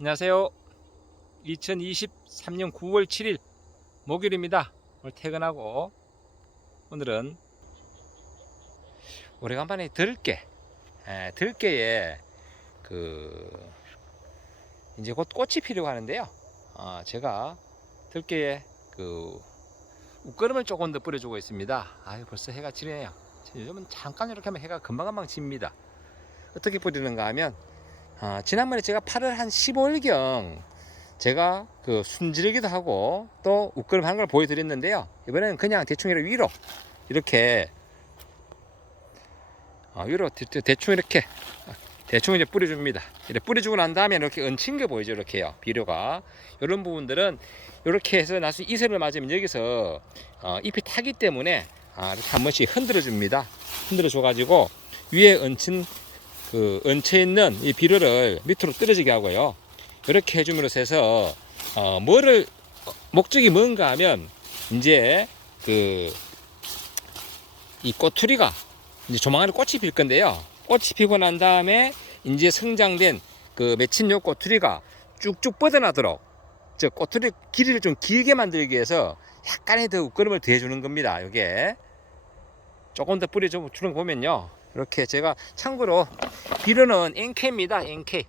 안녕하세요. 2023년 9월 7일 목요일입니다. 오늘 퇴근하고 오늘은 오래간만에 들깨, 에, 들깨에 그 이제 곧 꽃이 피려고 하는데요. 아, 제가 들깨에 그 웃거름을 조금 더 뿌려주고 있습니다. 아유 벌써 해가 지네요. 요즘은 잠깐 이렇게 하면 해가 금방금방 집니다. 어떻게 뿌리는가 하면 아, 지난번에 제가 8월 한 15일경 제가 그 순지르기도 하고 또 웃거름 하는 걸 보여드렸는데요. 이번에는 그냥 대충 이렇게 위로 이렇게 아, 위로 대, 대- 대충 이렇게 대충 이제 뿌려줍니다. 이렇게 뿌려주고 난 다음에 이렇게 얹힌 게 보이죠. 이렇게요. 비료가 이런 부분들은 이렇게 해서 나중에 이슬을 맞으면 여기서 어, 잎이 타기 때문에 아, 이렇게 한 번씩 흔들어 줍니다. 흔들어 줘 가지고 위에 얹힌 그 얹혀 있는 이 비료를 밑으로 떨어지게 하고요. 이렇게 해줌으로써 해서 어, 뭐를 목적이 뭔가 하면 이제 그 이 꼬투리가 이제 조만간에 꽃이 필 건데요. 꽃이 피고 난 다음에 이제 성장된 그 맺힌 요 꼬투리가 쭉쭉 뻗어나도록 저 꼬투리 길이를 좀 길게 만들기 위해서 약간의 더 웃거름을 더해주는 겁니다. 이게 조금 더 뿌려주는 거 보면요. 이렇게 제가 참고로 비료는 NK입니다. NK.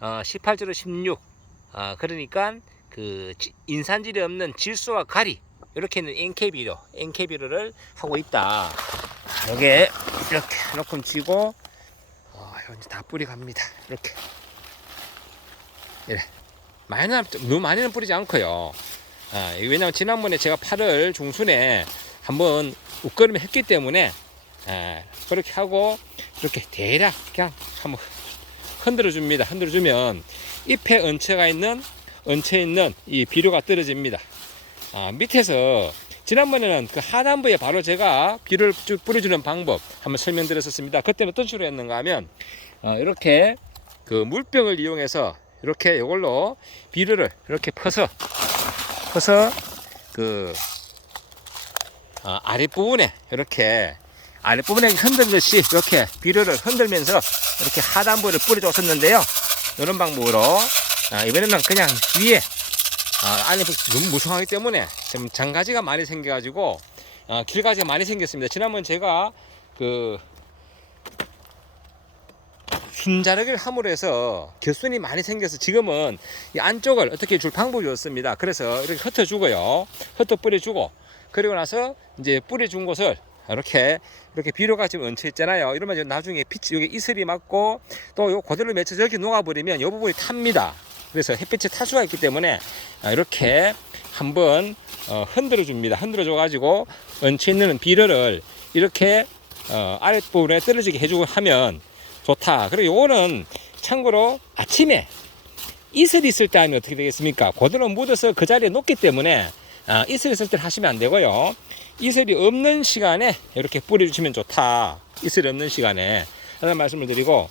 어, 18제로 16. 아, 그러니까 그 지- 인산질이 없는 질소와 가리 이렇게 있는 NK 비료, NK 비료를 하고 있다. 여기에 이렇게 넣고 쥐고 어, 이제 다 뿌리 갑니다. 이렇게. 이래. 많이는 너무 많이는 뿌리지 않고요. 아, 왜냐면 지난번에 제가 8월 중순에 한번 웃거름을 했기 때문에 아, 그렇게 하고 이렇게 대략 그냥 한번 흔들어 줍니다. 흔들어 주면 잎에 얹혀가 있는 얹혀 있는 이 비료가 떨어집니다. 아, 밑에서 지난번에는 그 하단부에 바로 제가 비료를 쭉 뿌려주는 방법 한번 설명드렸었습니다. 그때는 어떤 식으로 했는가 하면 어, 이렇게 그 물병을 이용해서 이렇게 이걸로 비료를 이렇게 퍼서 퍼서 그 어, 아랫부분에 이렇게 아랫부분에 흔들듯이 이렇게 비료를 흔들면서 이렇게 하단부를 뿌려줬었는데요. 이런 방법으로 아, 이번에는 그냥 위에 아, 안에 너무 무성하기 때문에 지금 장가지가 많이 생겨가지고 아, 길가지가 많이 생겼습니다. 지난번 제가 그 순자르기를 함으로 해서 결순이 많이 생겨서 지금은 이 안쪽을 어떻게 줄 방법이 없습니다. 그래서 이렇게 흩어주고요. 흩어 뿌려주고 그리고 나서 이제 뿌려준 곳을 이렇게 이렇게 비료가 지금 얹혀 있잖아요. 이러면 나중에 빛이 여기 이슬이 맞고 또 요 고대로 맺혀서 여기 녹아버리면 이 부분이 탑니다. 그래서 햇빛에 탈 수가 있기 때문에 아, 이렇게 한번 어, 흔들어 줍니다. 흔들어 줘 가지고 얹혀 있는 비료를 이렇게 어, 아랫부분에 떨어지게 해주고 하면 좋다. 그리고 요거는 참고로 아침에 이슬 있을 때 하면 어떻게 되겠습니까? 고대로 묻어서 그 자리에 놓기 때문에 아, 이슬 있을 때 하시면 안 되고요. 이슬이 없는 시간에 이렇게 뿌려주시면 좋다. 이슬이 없는 시간에 하는 말씀을 드리고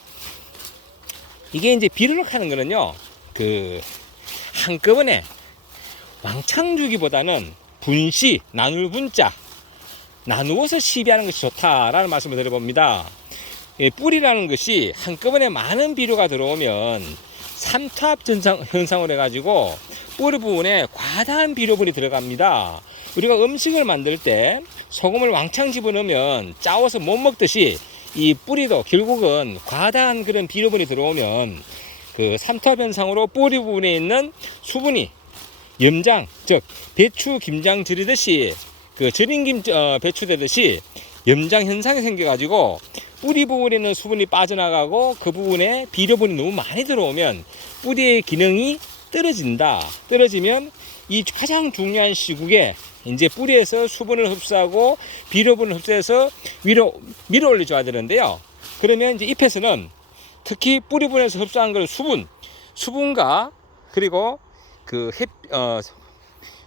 이게 이제 비료를 하는 거는요. 그 한꺼번에 왕창 주기보다는 분시 나눌 분자 나누어서 시비하는 것이 좋다라는 말씀을 드려봅니다. 예, 뿌리라는 것이 한꺼번에 많은 비료가 들어오면 삼투압 현상, 현상을 해가지고 뿌리 부분에 과다한 비료분이 들어갑니다. 우리가 음식을 만들 때 소금을 왕창 집어넣으면 짜워서 못 먹듯이 이 뿌리도 결국은 과다한 그런 비료분이 들어오면 그 삼투압 현상으로 뿌리 부분에 있는 수분이 염장 즉 배추 김장 절이듯이 그 절인 김 어, 배추 되듯이 염장 현상이 생겨가지고 뿌리 부분에 있는 수분이 빠져나가고 그 부분에 비료분이 너무 많이 들어오면 뿌리의 기능이 떨어진다. 떨어지면 이 가장 중요한 시국에 이제 뿌리에서 수분을 흡수하고 비료분을 흡수해서 위로 밀어 올려줘야 되는데요. 그러면 이제 잎에서는 특히 뿌리 부분에서 흡수한 걸 수분, 수분과 그리고 그 햇, 어,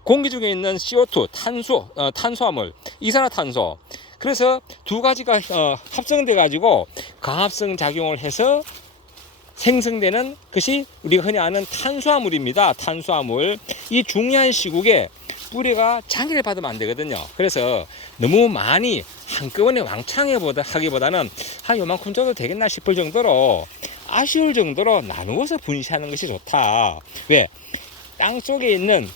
공기 중에 있는 CO2, 탄소, 어, 탄수화물, 이산화탄소. 그래서 두 가지가 어, 합성돼 가지고 과합성 작용을 해서 생성되는 것이 우리가 흔히 아는 탄수화물입니다. 탄수화물. 이 중요한 시국에 뿌리가 장기를 받으면 안 되거든요. 그래서 너무 많이 한꺼번에 왕창 해보다 하기보다는 한 요만큼 정도 되겠나 싶을 정도로 아쉬울 정도로 나누어서 분시하는 것이 좋다. 왜? 땅 속에 있는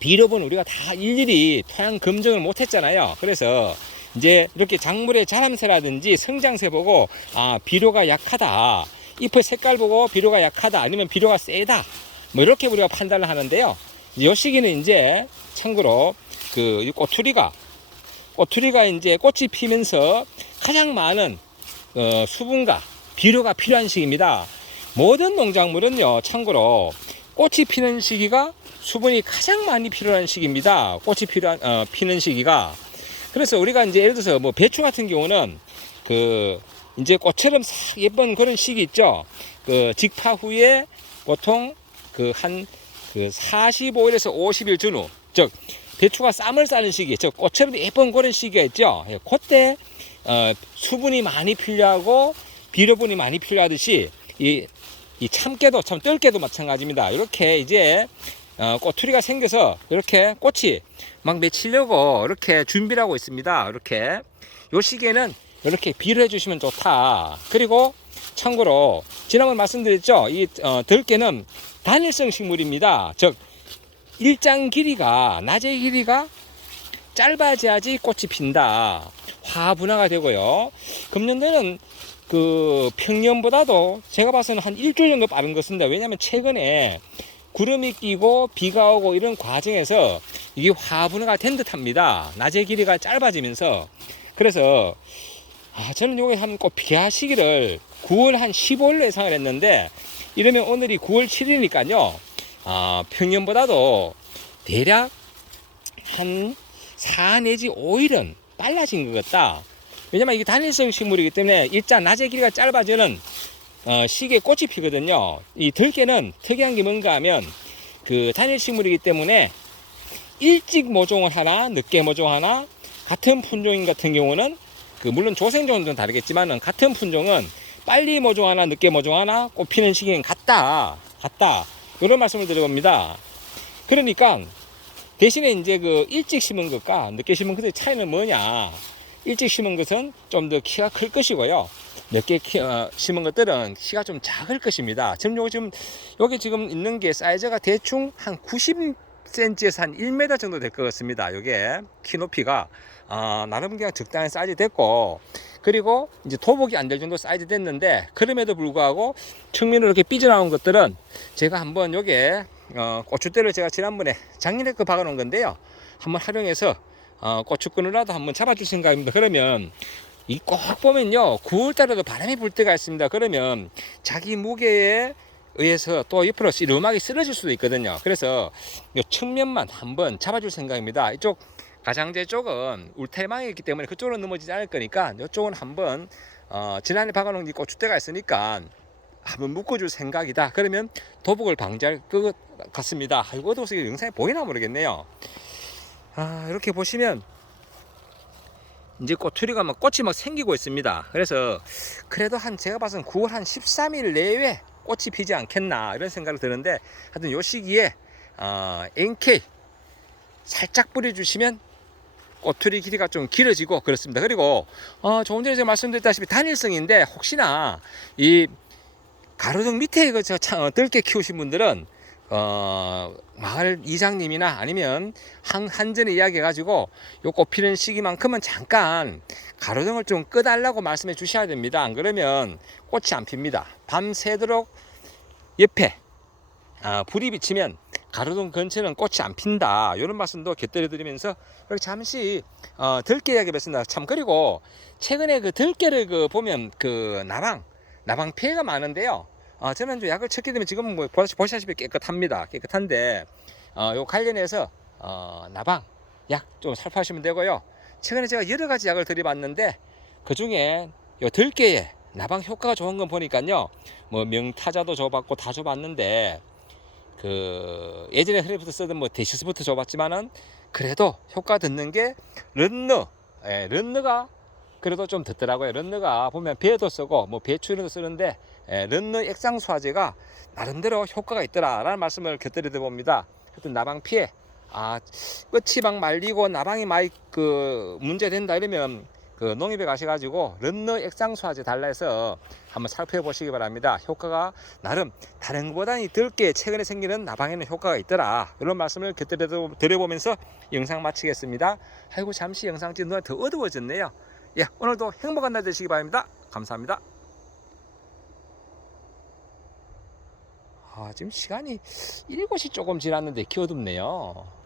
비료분 우리가 다 일일이 토양 검증을 못 했잖아요. 그래서 이제 이렇게 작물의 자람새라든지 성장새 보고 아 비료가 약하다 잎의 색깔 보고 비료가 약하다 아니면 비료가 세다. 뭐 이렇게 우리가 판단을 하는데요. 이 시기는 이제 참고로 그이 꼬투리가 꼬투리가 이제 꽃이 피면서 가장 많은 어, 수분과 비료가 필요한 시기입니다. 모든 농작물은요 참고로 꽃이 피는 시기가 수분이 가장 많이 필요한 시기입니다. 꽃이 필요한 어, 피는 시기가. 그래서 우리가 이제 예를 들어서 뭐 배추 같은 경우는 그 이제 꽃처럼 싹 예쁜 그런 시기 있죠. 그 직파 후에 보통 그한그 45일에서 50일 전후, 즉 배추가 쌈을 싸는 시기, 즉 꽃처럼 예쁜 그런 시기가 있죠. 예, 그때 어, 수분이 많이 필요하고 비료분이 많이 필요하듯이 이, 이 참깨도 참 뜰깨도 마찬가지입니다. 이렇게 이제 어, 꼬투리가 생겨서 이렇게 꽃이 막 맺히려고 이렇게 준비를 하고 있습니다. 이렇게 요 시기에는 이렇게 비를 해주시면 좋다. 그리고 참고로 지난번 말씀드렸죠. 이 어, 들깨는 단일성 식물입니다. 즉 일장 길이가 낮의 길이가 짧아져야지 꽃이 핀다. 화분화가 되고요. 금년대는 그 평년보다도 제가 봐서는 한 일주일 정도 빠른 것 같습니다. 왜냐하면 최근에 구름이 끼고 비가 오고 이런 과정에서 이게 화분화가 된 듯합니다. 낮의 길이가 짧아지면서 그래서 아, 저는 요게 한꼭 비하 시기를 9월 한 15일로 예상을 했는데 이러면 오늘이 9월 7일이니까요. 아, 평년보다도 대략 한 4 내지 5일은 빨라진 것 같다. 왜냐면 이게 단일성 식물이기 때문에 일자 낮의 길이가 짧아지는 어, 시기에 꽃이 피거든요. 이 들깨는 특이한 게 뭔가 하면 그 단일 식물이기 때문에 일찍 모종을 하나, 늦게 모종 하나, 같은 품종 같은 경우는 그 물론 조생종은 다르겠지만은 같은 품종은 빨리 모종 하나, 늦게 모종 하나, 꽃 피는 시기는 같다, 같다. 이런 말씀을 드려봅니다. 그러니까 대신에 이제 그 일찍 심은 것과 늦게 심은 것의 차이는 뭐냐? 일찍 심은 것은 좀 더 키가 클 것이고요. 키, 어, 심은 것들은 키가 좀 작을 것입니다. 지금 요거 지금 여기 지금 있는 게 사이즈가 대충 한 90cm에서 한 1m 정도 될 것 같습니다. 요게 키 높이가 어, 나름 그냥 적당한 사이즈 됐고 그리고 이제 도복이 안 될 정도 사이즈 됐는데 그럼에도 불구하고 측면으로 이렇게 삐져나온 것들은 제가 한번 요게 어, 고추대를 제가 지난번에 작년에 그 박아놓은 건데요. 한번 활용해서 어, 고추끈이라도 한번 잡아줄 생각입니다. 그러면 이 꼭 보면요 9월달에도 바람이 불 때가 있습니다. 그러면 자기 무게에 의해서 또 옆으로 이 음악이 쓰러질 수도 있거든요. 그래서 이 측면만 한번 잡아줄 생각입니다. 이쪽 가장제 쪽은 울타리망이 있기 때문에 그쪽으로 넘어지지 않을 거니까 이쪽은 한번 어, 지난해 박아놓은 이 고추대가 있으니까 한번 묶어줄 생각이다. 그러면 도복을 방지할 것 같습니다. 아이고 어두워서 이게 영상에 보이나 모르겠네요. 아 이렇게 보시면 이제 꼬투리가 막 꽃이 막 생기고 있습니다. 그래서 그래도 한 제가 봐서는 9월 한 13일 내외 꽃이 피지 않겠나 이런 생각이 드는데 하여튼 요 시기에 어, NK 살짝 뿌려주시면 꼬투리 길이가 좀 길어지고 그렇습니다. 그리고 어, 조금 전에 제가 말씀드렸다시피 단일성인데 혹시나 이 가로등 밑에 그저 뜰게 키우신 분들은 어, 마을 이장님이나 아니면 한, 한전에 이야기해가지고 요 꽃 피는 시기만큼은 잠깐 가로등을 좀 끄달라고 말씀해 주셔야 됩니다. 안 그러면 꽃이 안 핍니다. 밤새도록 옆에 아, 불이 비치면 가로등 근처는 꽃이 안 핀다. 이런 말씀도 곁들여 드리면서 잠시 어, 들깨 이야기 했습니다. 참 그리고 최근에 그 들깨를 그 보면 그 나방 나방 피해가 많은데요. 어, 저는 좀 약을 쳤기 때문에 지금 뭐 보시- 보시다시피 깨끗합니다. 깨끗한데 어, 요 관련해서 어, 나방 약 좀 살펴하시면 되고요. 최근에 제가 여러 가지 약을 들여봤는데 그 중에 요 들깨에 나방 효과가 좋은 건 보니까요. 뭐 명타자도 줘봤고 다 줘봤는데 그 예전에 흐리부터 쓰던 뭐 데시스부터 줘봤지만은 그래도 효과 듣는 게 런너, 예, 런너가 그래도 좀 듣더라고요. 런너가 보면 배도 쓰고 뭐 배추에도 쓰는데 예, 런너 액상수 화제가 나름대로 효과가 있더라라는 말씀을 곁들여 봅니다. 하여튼 나방 피해 아 끝이 막 말리고 나방이 많이 그 문제 된다 이러면 그 농협에 가셔가지고 런너 액상수 화제 달라 해서 한번 살펴보시기 바랍니다. 효과가 나름 다른 것보다는 덜게 최근에 생기는 나방에는 효과가 있더라. 이런 말씀을 곁들여 드려보면서 영상 마치겠습니다. 아이고 잠시 영상 찍는 더 어두워졌네요. 예, 오늘도 행복한 날 되시기 바랍니다. 감사합니다. 아, 지금 시간이 7시 조금 지났는데 기 어둡네요.